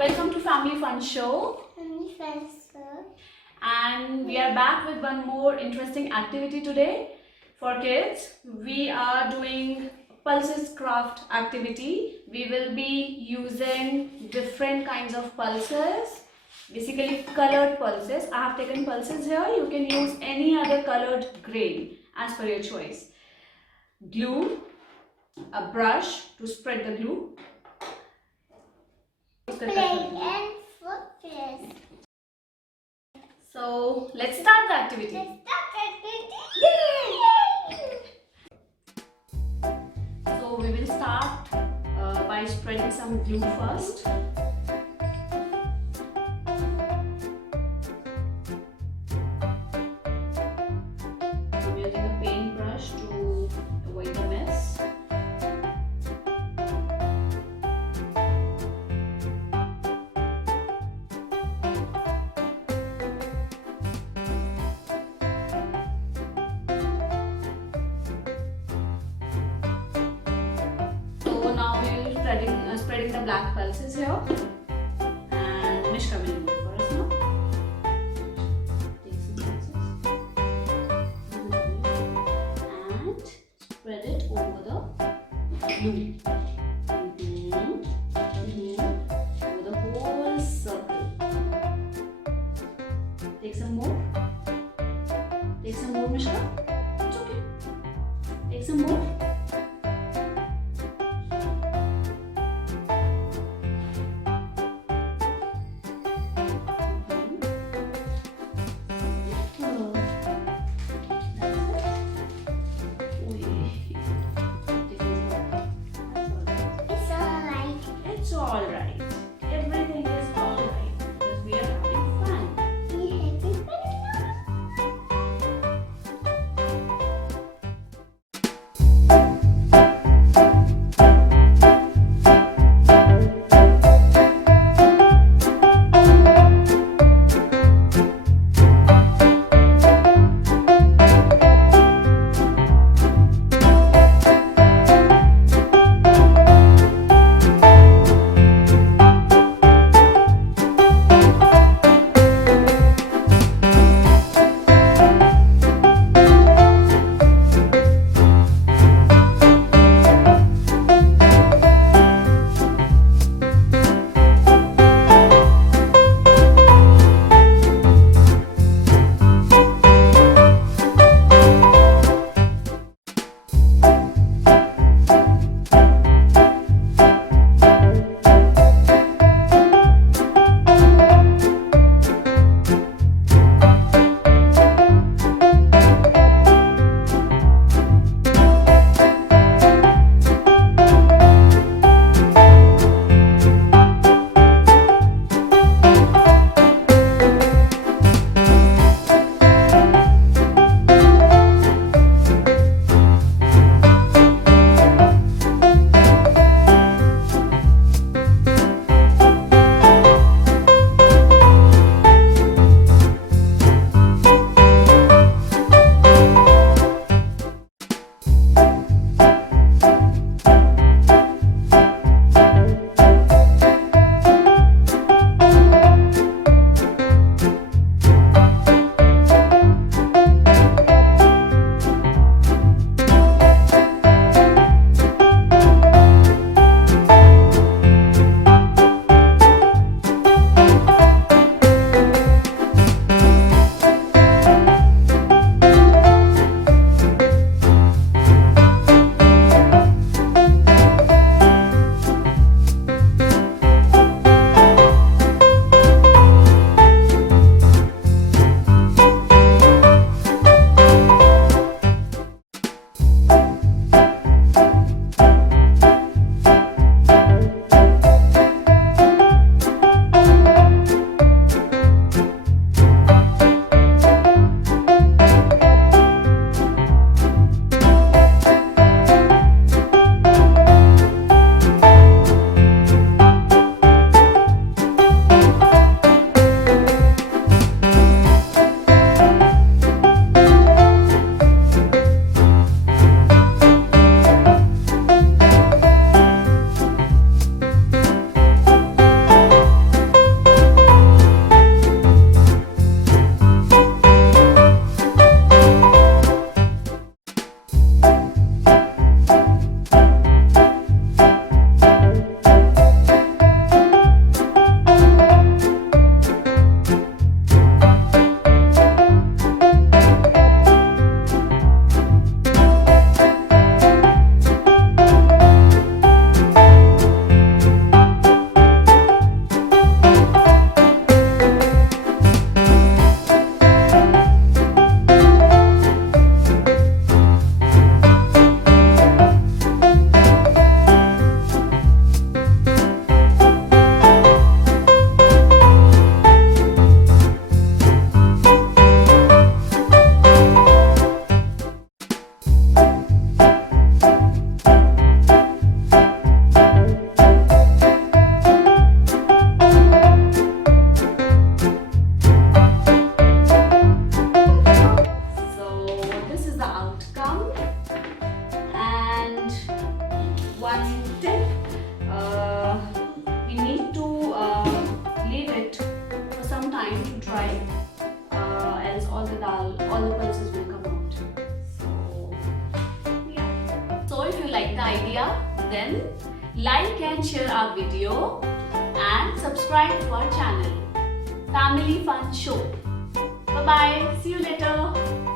Welcome to Family Fun Show. And we are back with one more interesting activity today for kids. We are doing pulses craft activity. We will be using different kinds of pulses, basically colored pulses. I have taken pulses here. You can use any other colored grain as per your choice. Glue, a brush to spread the glue. So let's start the activity. So we will start by spreading some glue first. I'm using a paintbrush to avoid the mess. So now we will be spreading the black pulses here, and Mishka will do it for us now. Take some pulses and spread it over the glue. Over the whole circle. Take some more. Take some more, Mishka. It's okay. Take some more. It's alright. Everything is alright because we are having fun. time to try, else all the pulses will come out. So yeah. So if you like the idea, then like and share our video and subscribe to our channel. Family Fun Show. Bye bye. See you later.